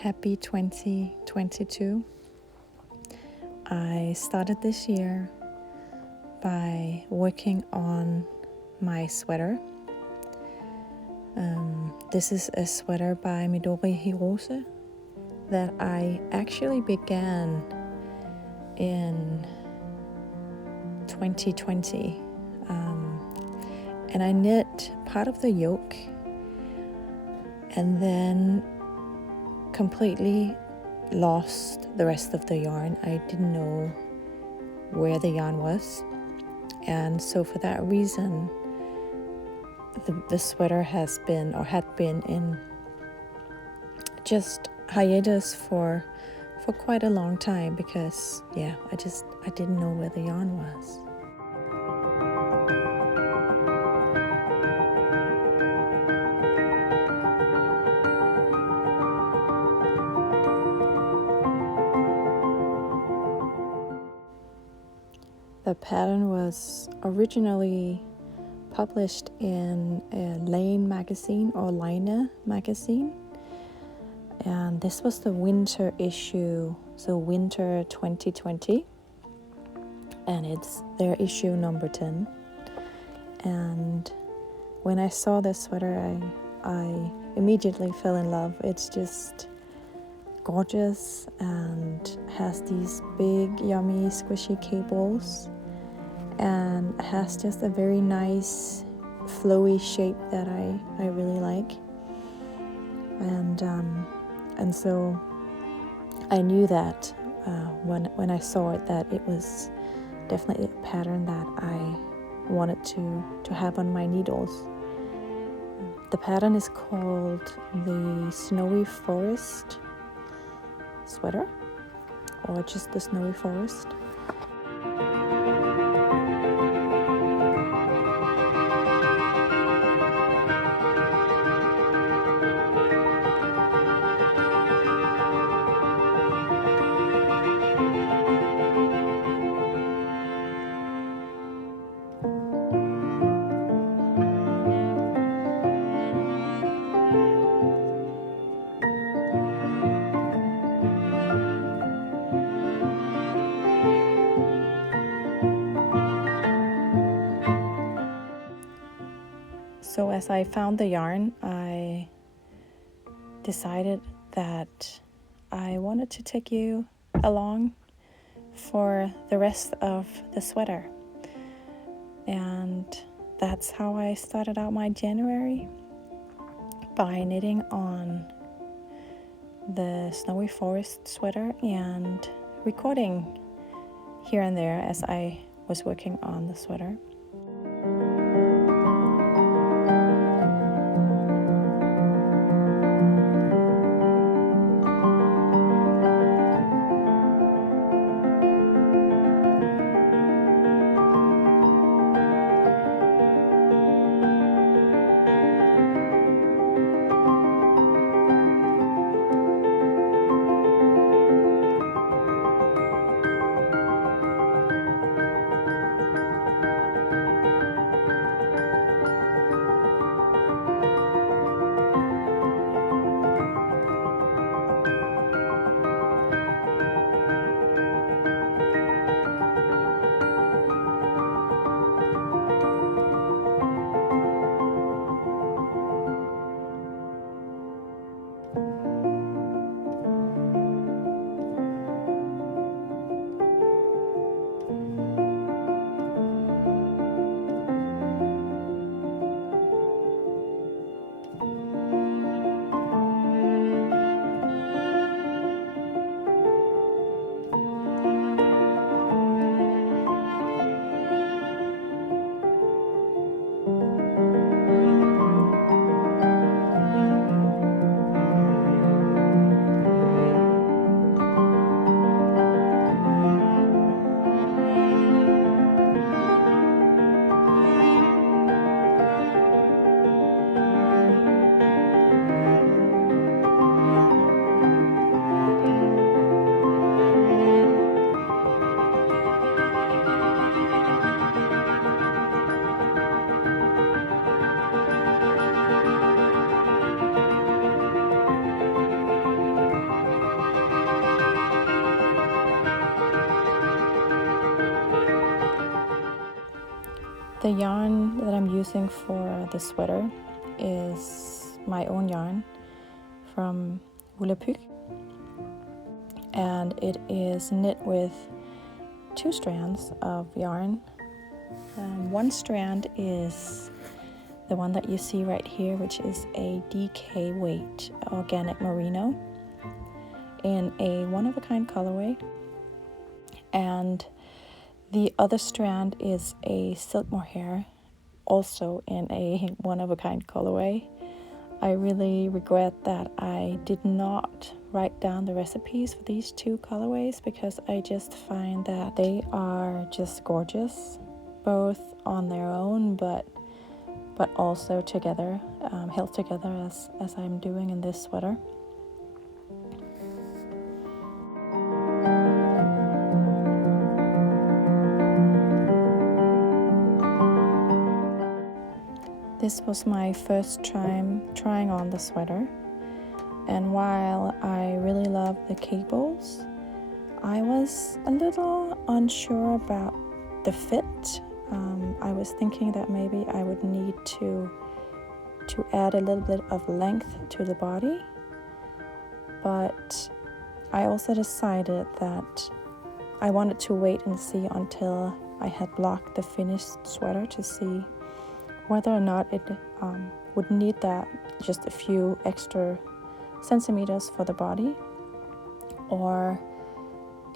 Happy 2022. I started this year by working on my sweater. This is a sweater by Midori Hirose that I actually began in 2020. And I knit part of the yoke and then completely lost the rest of the yarn. I didn't know where the yarn was, and so for that reason the sweater had been in just hiatus for quite a long time because I didn't know where the yarn was. The pattern was originally published in a Lane magazine or Liner magazine, and this was the winter issue, so winter 2020, and it's their issue number 10. And when I saw this sweater, I immediately fell in love. It's just gorgeous and has these big, yummy, squishy cables, and has just a very nice, flowy shape that I really like. And so I knew that when I saw it, that it was definitely a pattern that I wanted to have on my needles. The pattern is called the Snowy Forest sweater, or just the Snowy Forest. So as I found the yarn, I decided that I wanted to take you along for the rest of the sweater. And that's how I started out my January, by knitting on the Snowy Forest sweater and recording here and there as I was working on the sweater. The yarn that I'm using for the sweater is my own yarn from Ullapyk, and it is knit with 2 strands of yarn. One strand is the one that you see right here, which is a DK weight organic merino in a one-of-a-kind colorway, and the other strand is a silk mohair, also in a one-of-a-kind colorway. I really regret that I did not write down the recipes for these 2 colorways, because I just find that they are just gorgeous, both on their own but also together, held together as I'm doing in this sweater. This was my first time trying on the sweater, and while I really love the cables, I was a little unsure about the fit. I was thinking that maybe I would need to add a little bit of length to the body, but I also decided that I wanted to wait and see until I had blocked the finished sweater to see whether or not it would need that just a few extra centimeters for the body, or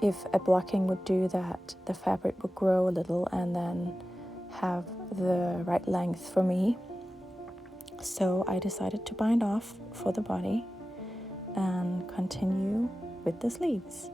if a blocking would do that the fabric would grow a little and then have the right length for me. So I decided to bind off for the body and continue with the sleeves.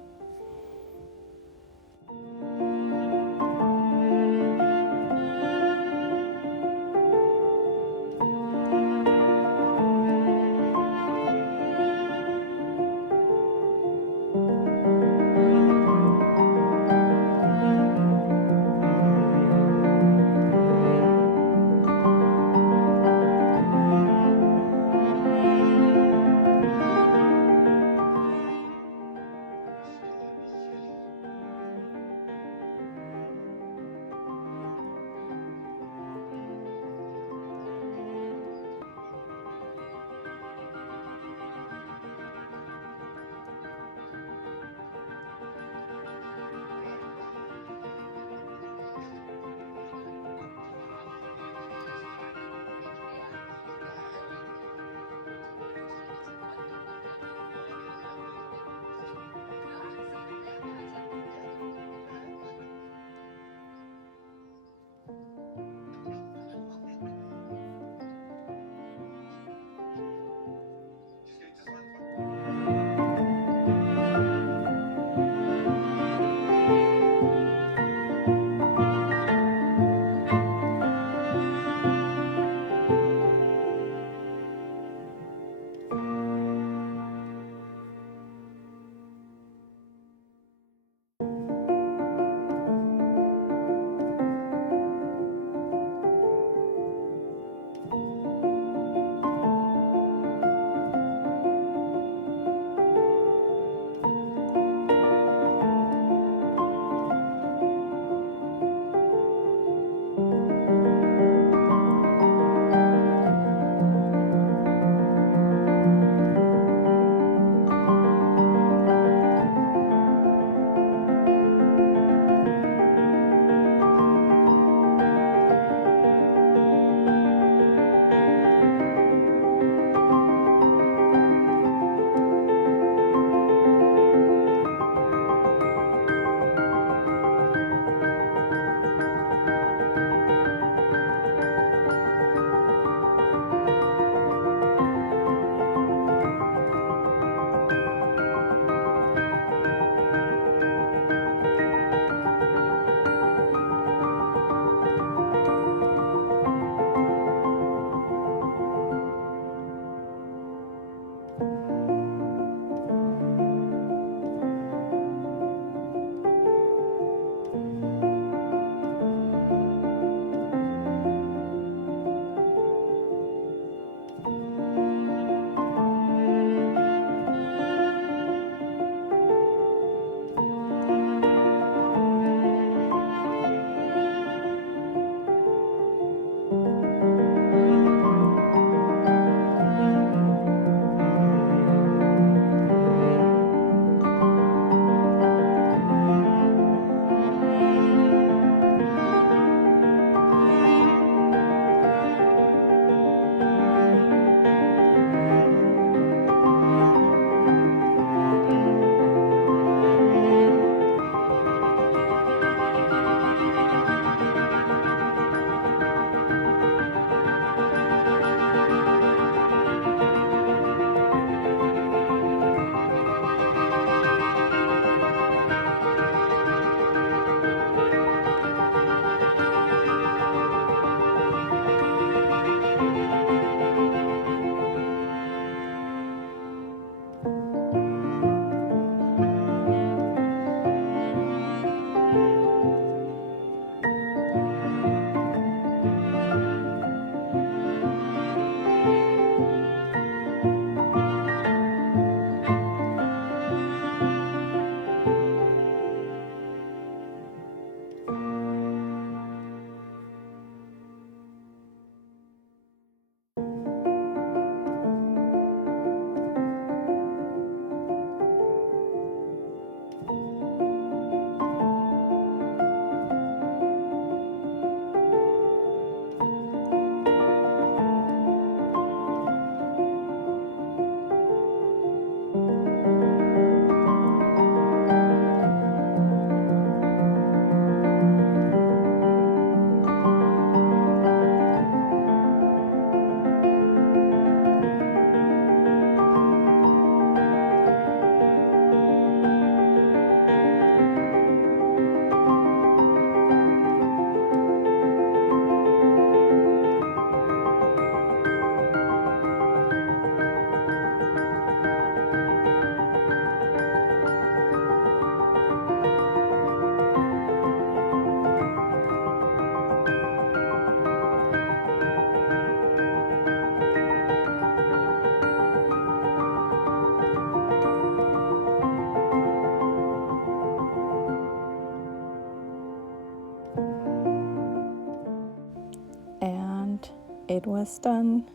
almost done.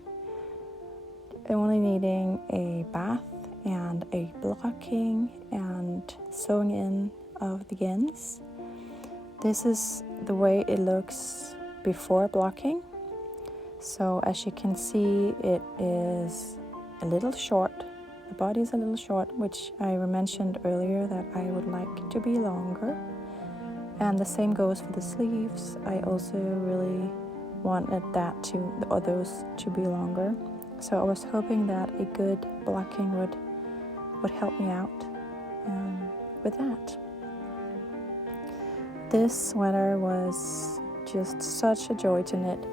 Only needing a bath and a blocking and sewing in of the ends. This is the way it looks before blocking. So as you can see, it is a little short. The body is a little short, which I mentioned earlier that I would like to be longer. And the same goes for the sleeves. I also really wanted those to be longer. So I was hoping that a good blocking would help me out with that. This sweater was just such a joy to knit.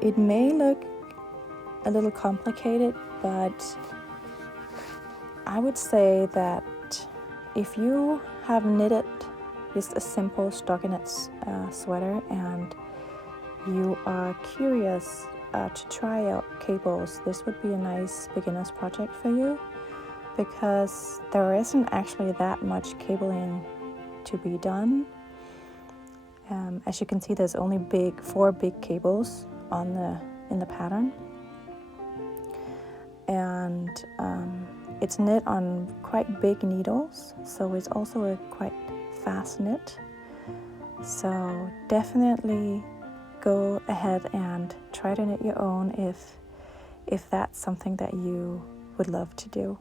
It may look a little complicated, but I would say that if you have knitted just a simple stockinette sweater and you are curious to try out cables, this would be a nice beginner's project for you, because there isn't actually that much cabling to be done. As you can see, there's only 4 big cables in the pattern, and it's knit on quite big needles, so it's also a quite fast knit. So definitely go ahead and try to knit your own if that's something that you would love to do.